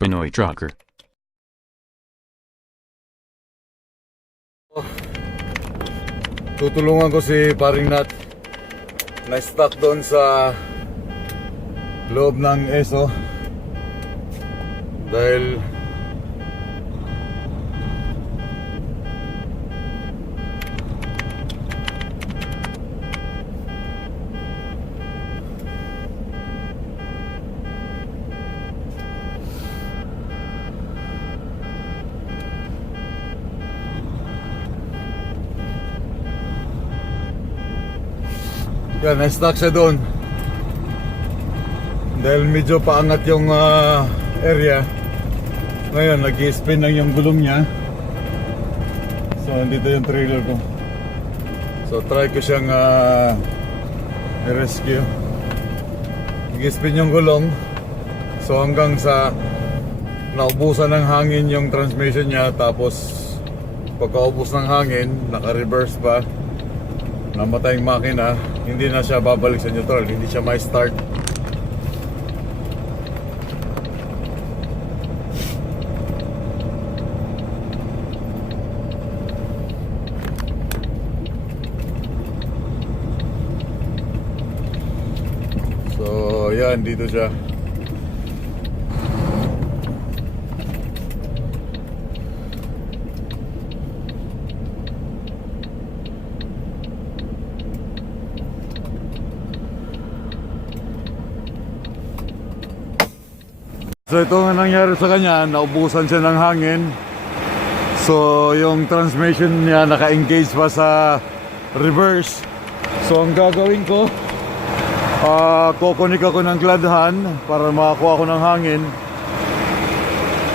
Pinoy Trucker. Tutulungan ko si Paring Nat na stuck doon sa loob ng ESO dahil yan, na-stuck siya doon dahil medyo paangat yung area. Ngayon, nag-i-spin lang yung gulong niya. So, andito yung trailer ko. So, try ko siyang i-rescue. Nag-i-spin yung gulong. So, hanggang sa naubusan ng hangin yung transmission niya. Tapos, pagkaubos ng hangin, naka-reverse pa, namatay yung makina, hindi na siya babalik sa neutral, hindi siya may start. So yan, dito siya. So ito nga nangyari sa kanya, naubusan siya ng hangin. So yung transmission niya naka-engage pa sa reverse. So ang gagawin ko, kukunik ako ng gladhan para makakuha ko ng hangin.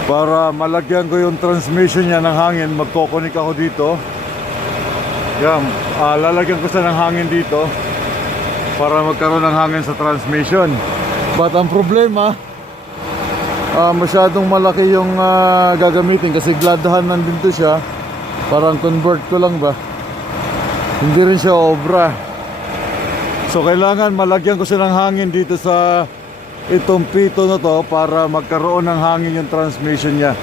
Para malagyan ko yung transmission niya ng hangin, magkukunik ako dito. Yan, lalagyan ko siya ng hangin dito para magkaroon ng hangin sa transmission. But ang problema, masyadong malaki yung gagamitin kasi gladhan nandito siya. Parang convert ko lang ba, hindi rin siya obra. So kailangan malagyan ko siya ng hangin dito sa itong pito na to para magkaroon ng hangin yung transmission niya.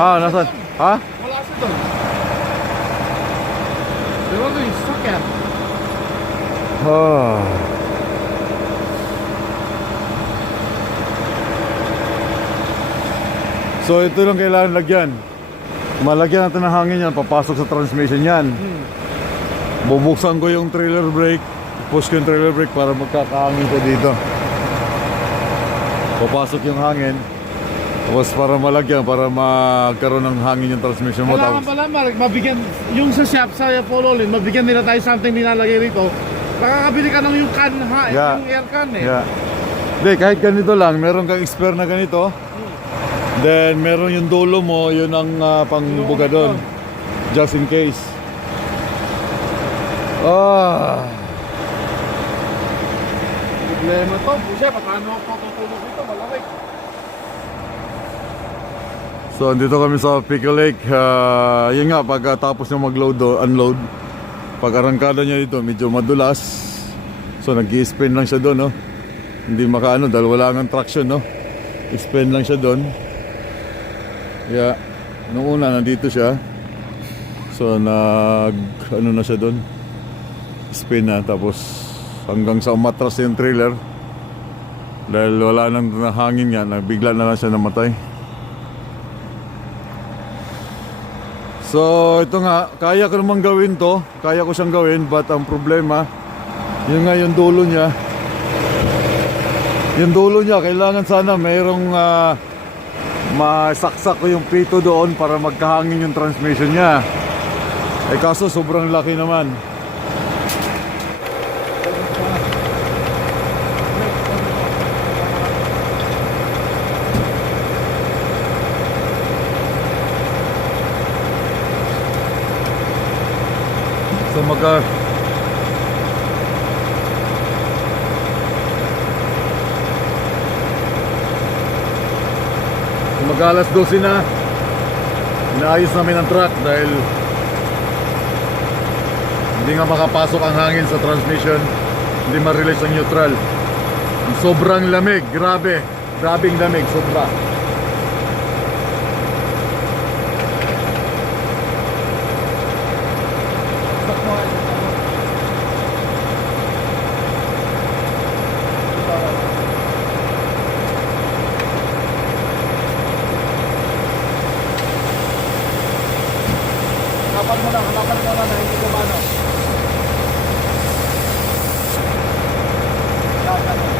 Nasaan? Ha? Wala siya doon. Pero ito yung sakyan. So ito lang kailangan lagyan. Malagyan natin ng hangin yan, papasok sa transmission yan. Bubuksan ko yung trailer brake, push ko yung trailer brake para magkakahangin ko dito. Papasok yung hangin. Tapos para malagyan, para magkaroon ng hangin yung transmission mo. Kailangan pala mabigyan, yung sa shop, sa follow lane, mabigyan nila tayo something nilalagay rito. Nakakabili ka ng yung can, Yeah. yung air can eh. Yeah. Hindi, kahit ganito lang, meron kang spare na ganito. Then meron yung dulo mo, yun ang pangbuga doon, just in case. Problema to, busya, paano ako tutulog dito, malamig. So andito kami sa Pico Lake. Yun nga, pagkatapos niya mag-load o unload, pag arangkada niya dito medyo madulas. So nag-i-spin lang siya doon, no? Hindi makaano dahil wala nang traction, no? I-spin lang siya doon. Kaya nung una nandito siya. So ano na siya doon, spin na, tapos hanggang sa umatras yung trailer dahil wala nang hangin nga, bigla na lang siya namatay. So ito nga, kaya ko naman gawin to, kaya ko siyang gawin, but ang problema yun nga, yung dulo niya, kailangan sana mayroong masaksak ko yung pito doon para magkahangin yung transmission niya. Eh kaso sobrang laki naman. So mag-alas 12 na, inaayos namin ang truck dahil hindi nga makapasok ang hangin sa transmission, hindi ma-release ang neutral. Sobrang lamig, grabing lamig, sobra. Ikot mo. Hanapan mo na na hindi gumano. Yan.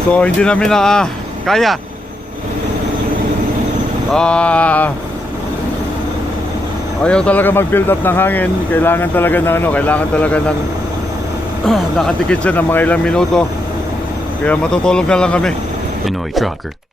So hindi namin na kaya. Ayaw talaga mag-build up ng hangin. Kailangan talaga ng kailangan talaga ng nakatikit siya ng mga ilang minuto. Kaya matutulog na lang kami. Pinoy Trucker.